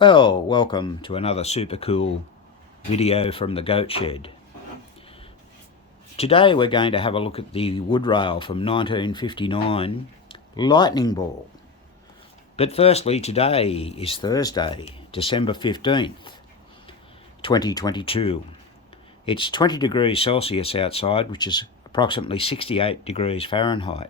Well, welcome to another super cool video from the Goat Shed. Today we're going to have a look at the wood rail from 1959 Lightning Ball. But firstly, today is Thursday, December 15th, 2022. It's 20 degrees Celsius outside, which is approximately 68 degrees Fahrenheit.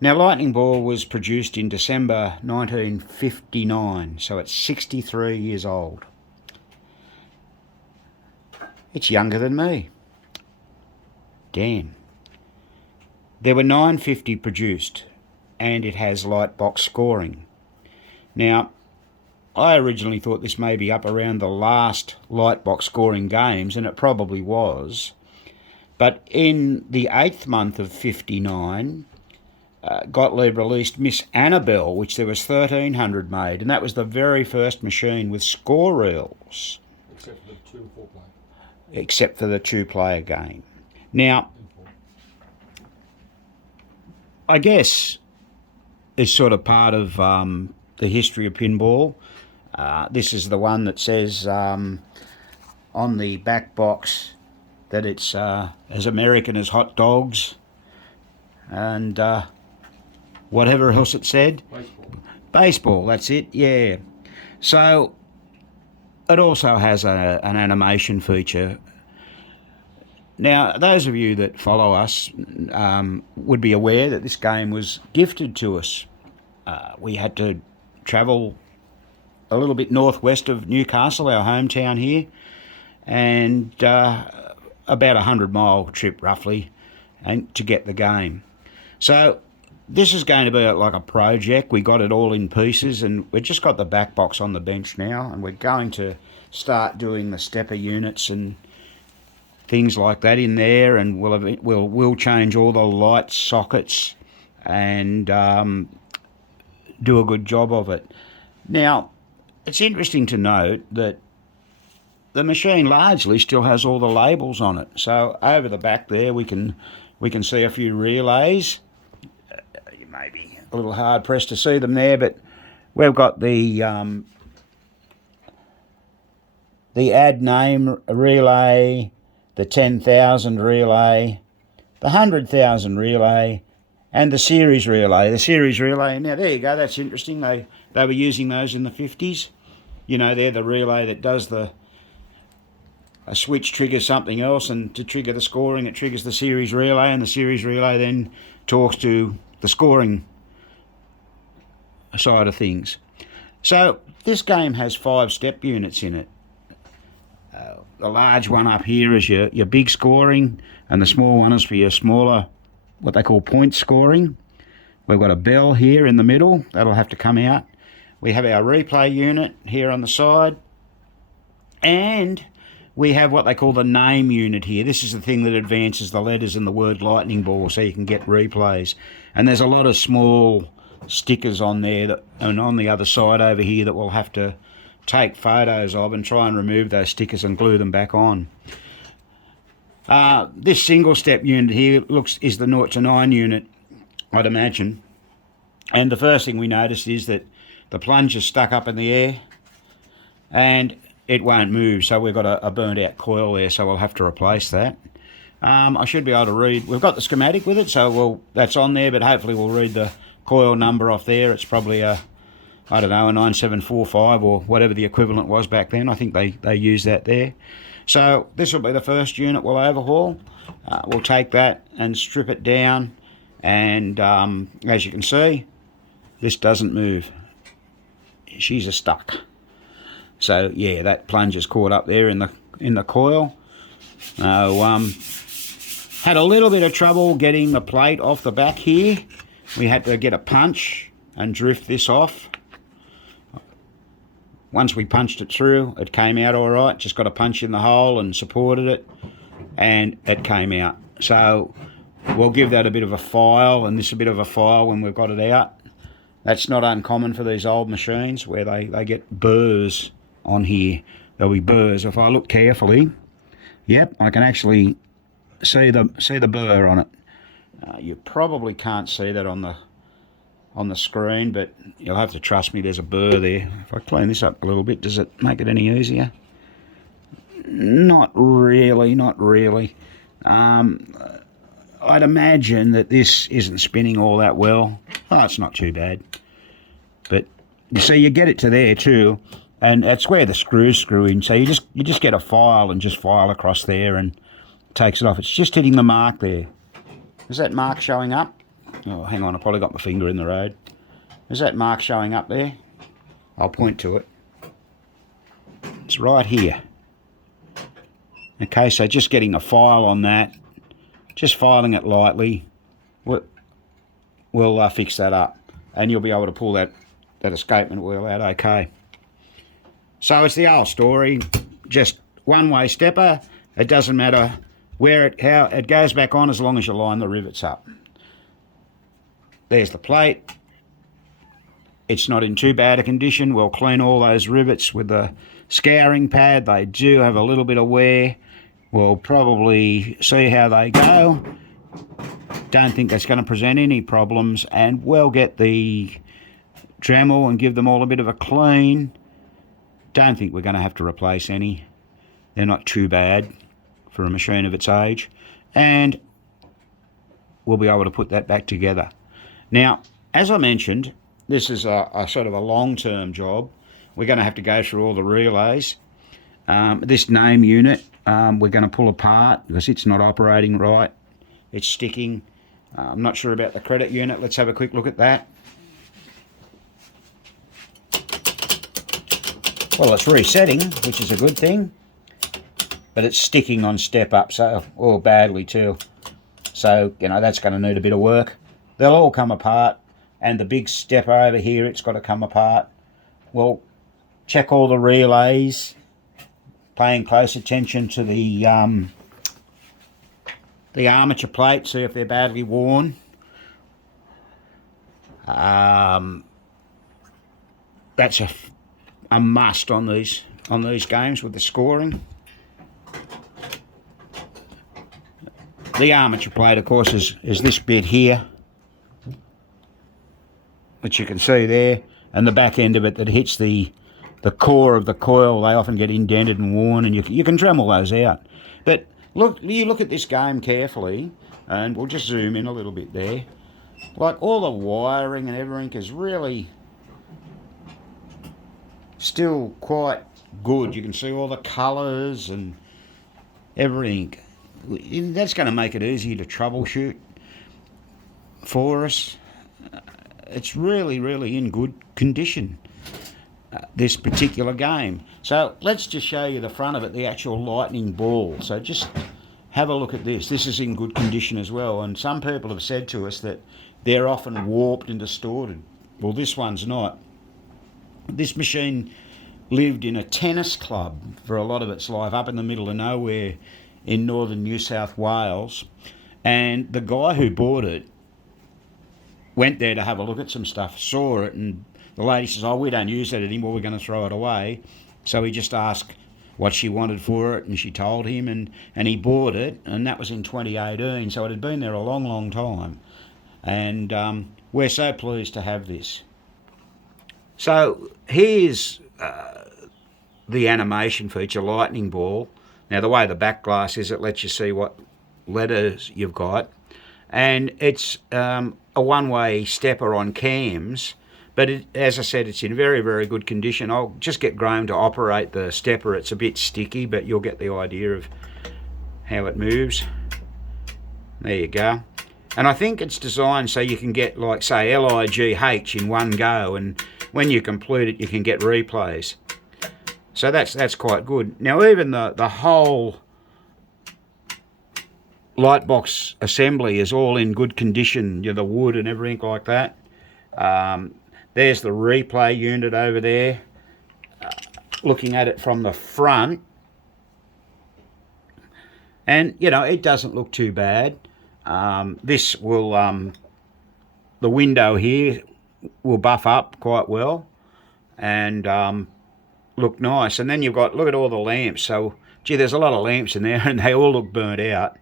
Now, Lightning Ball was produced in December 1959, so it's 63 years old. It's younger than me. Damn. There were 950 produced, and it has Lightbox scoring. Now, I originally thought this may be up around the last Lightbox scoring games, and it probably was. But in the 8th month of 59, Gottlieb released Miss Annabelle, which there was 1,300 made, and that was the very first machine with score reels. Except for the 2 and 4 player. Except for the 2-player game. Now, I guess it's sort of part of the history of pinball. This is the one that says on the back box that it's as American as hot dogs and whatever else it said. Baseball, that's it, yeah. So it also has an animation feature. Now, those of you that follow us would be aware that this game was gifted to us. We had to travel a little bit northwest of Newcastle, our hometown here, and about a 100-mile trip roughly, and to get the game. So this is going to be like a project. We got it all in pieces, and we've just got the back box on the bench now, and we're going to start doing the stepper units and things like that in there, and we'll change all the light sockets and do a good job of it. Now, it's interesting to note that the machine largely still has all the labels on it. So over the back there, we can see a few relays. You may be a little hard pressed to see them there, but we've got the add name relay, the 10,000 relay, the 100,000 relay, and the series relay. The series relay, now there you go, that's interesting. They were using those in the 50s. You know, they're the relay that does a switch triggers something else, and to trigger the scoring, it triggers the series relay, and the series relay then talks to the scoring side of things. So this game has 5 step units in it. The large one up here is your big scoring, and the small one is for your smaller, what they call point scoring. We've got a bell here in the middle, that'll have to come out. We have our replay unit here on the side, and we have what they call the name unit here. This is the thing that advances the letters in the word Lightning Ball so you can get replays. And there's a lot of small stickers on there and on the other side over here that we'll have to take photos of and try and remove those stickers and glue them back on. This single step unit here is the 0 to 9 unit, I'd imagine. And the first thing we notice is that the plunge is stuck up in the air and it won't move, so we've got a burnt out coil there, so we'll have to replace that. I should be able to read, we've got the schematic with it, so that's on there, but hopefully we'll read the coil number off there. It's probably a 9745 or whatever the equivalent was back then. I think they used that there. So this will be the first unit we'll overhaul. We'll take that and strip it down, and as you can see, this doesn't move. She's a stuck. So yeah, that plunge is caught up there in the coil. Had a little bit of trouble getting the plate off the back here. We had to get a punch and drift this off. Once we punched it through, it came out all right. Just got a punch in the hole and supported it, and it came out. So we'll give that a bit of a file, and this a bit of a file when we've got it out. That's not uncommon for these old machines where they get burrs on here. There'll be burrs. If I look carefully, yep, I can actually see the burr on it. You probably can't see that on on the screen, but you'll have to trust me, there's a burr there. If I clean this up a little bit, does it make it any easier? Not really, not really. I'd imagine that this isn't spinning all that well. Oh, it's not too bad. But you see, you get it to there too, and that's where the screws screw in. So you just get a file and just file across there and takes it off. It's just hitting the mark there. Is that mark showing up? Oh, hang on, I probably got my finger in the road. Is that mark showing up there? I'll point to it. It's right here. Okay, so just getting a file on that, just filing it lightly, we'll fix that up, and you'll be able to pull that escapement wheel out okay. So it's the old story, just one-way stepper. It doesn't matter how it goes back on as long as you line the rivets up. There's the plate. It's not in too bad a condition. We'll clean all those rivets with the scouring pad. They do have a little bit of wear. We'll probably see how they go. Don't think that's going to present any problems, and we'll get the Dremel and give them all a bit of a clean. Don't think we're going to have to replace any. They're not too bad for a machine of its age, and we'll be able to put that back together. Now, as I mentioned, this is a sort of a long-term job. We're going to have to go through all the relays. This name unit, we're going to pull apart because it's not operating right. It's sticking. I'm not sure about the credit unit. Let's have a quick look at that. Well, it's resetting, which is a good thing, but it's sticking on step up, so, or badly too. So, you know, that's going to need a bit of work. They'll all come apart, and the big stepper over here, it's got to come apart. We'll check all the relays, paying close attention to the armature plate, see if they're badly worn. That's a must on these games with the scoring. The armature plate, of course, is this bit here, which you can see there, and the back end of it that hits the core of the coil. They often get indented and worn, and you can Dremel those out. But you look at this game carefully, and we'll just zoom in a little bit there. Like, all the wiring and everything is really still quite good. You can see all the colours and everything. That's going to make it easy to troubleshoot for us. It's really, really in good condition, this particular game. So let's just show you the front of it, the actual lightning ball. So just have a look at this. This is in good condition as well, and some people have said to us that they're often warped and distorted. Well, this one's not. This machine lived in a tennis club for a lot of its life up in the middle of nowhere in northern New South Wales, and the guy who bought it went there to have a look at some stuff, saw it, and the lady says, "Oh, we don't use that anymore, we're going to throw it away." So he just asked what she wanted for it, and she told him, and he bought it, and that was in 2018, so it had been there a long, long time. And we're so pleased to have this. So here's the animation feature, lightning ball. Now, the way the back glass is, it lets you see what letters you've got, and it's a one-way stepper on cams, but as I said, it's in very, very good condition. I'll just get Graham to operate the stepper. It's a bit sticky, but you'll get the idea of how it moves. There you go. And I think it's designed so you can get, like, say, LIGH in one go, and when you complete it, you can get replays. So that's quite good. Now, even the whole Lightbox assembly is all in good condition, the wood and everything like that. There's the replay unit over there. Looking at it from the front, and it doesn't look too bad. This will the window here will buff up quite well and look nice. And then you've got, look at all the lamps. So gee, there's a lot of lamps in there, and they all look burnt out.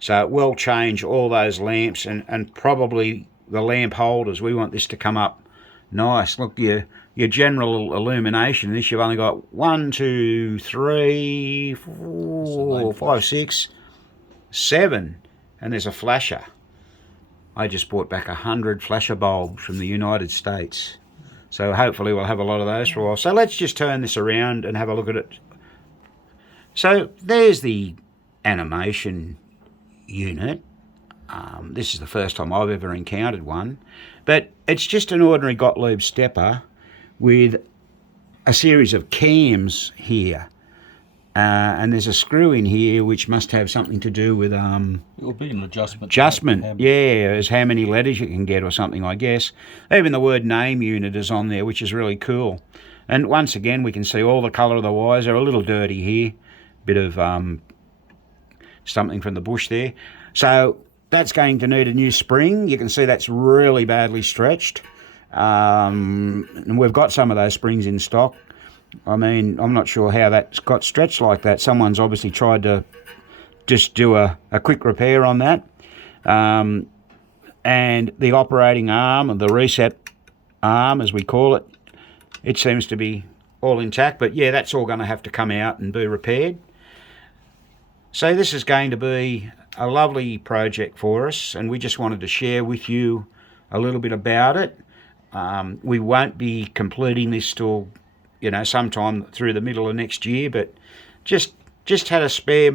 So it will change all those lamps and probably the lamp holders. We want this to come up nice. Look, your general illumination, this you've only got 1, 2, 3, 4, 5, 6, 7, and there's a flasher. I just bought back 100 flasher bulbs from the United States. So hopefully we'll have a lot of those for a while. So let's just turn this around and have a look at it. So there's the animation unit. This is the first time I've ever encountered one. But it's just an ordinary Gottlieb stepper with a series of cams here. And there's a screw in here which must have something to do with... It will be an adjustment. Yeah, as how many letters you can get or something, I guess. Even the word name unit is on there, which is really cool. And once again, we can see all the colour of the wires. They're a little dirty here. Bit of something from the bush there. So that's going to need a new spring. You can see that's really badly stretched. And we've got some of those springs in stock. I mean, I'm not sure how that's got stretched like that. Someone's obviously tried to just do a quick repair on that. And the operating arm, or the reset arm as we call it, it seems to be all intact. But yeah, that's all going to have to come out and be repaired. So this is going to be a lovely project for us, and we just wanted to share with you a little bit about it. We won't be completing this till, sometime through the middle of next year, but just had a spare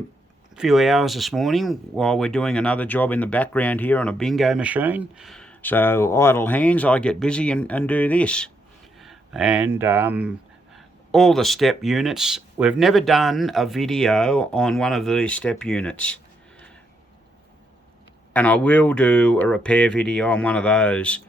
few hours this morning while we're doing another job in the background here on a bingo machine. So idle hands, I get busy and do this. And all the step units, we've never done a video on one of these step units. And I will do a repair video on one of those.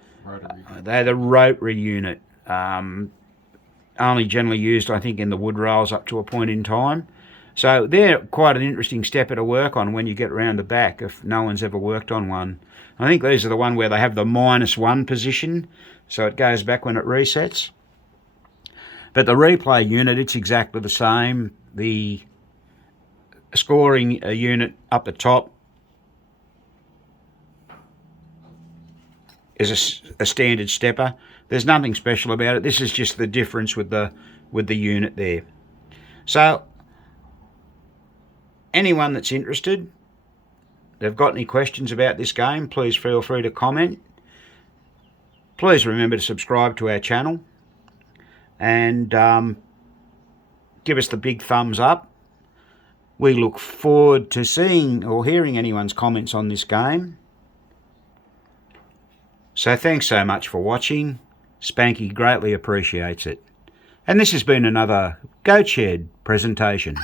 They're the rotary unit. Only generally used, I think, in the wood rails up to a point in time. So they're quite an interesting stepper to work on when you get around the back, if no one's ever worked on one. I think these are the one where they have the -1 position, so it goes back when it resets. But the replay unit, it's exactly the same. The scoring unit up the top is a standard stepper. There's nothing special about it. This is just the difference with the unit there. So anyone that's interested, they've got any questions about this game, please feel free to comment. Please remember to subscribe to our channel and give us the big thumbs up. We look forward to seeing or hearing anyone's comments on this game. So thanks so much for watching. Spanky greatly appreciates it. And this has been another Goat Shed presentation.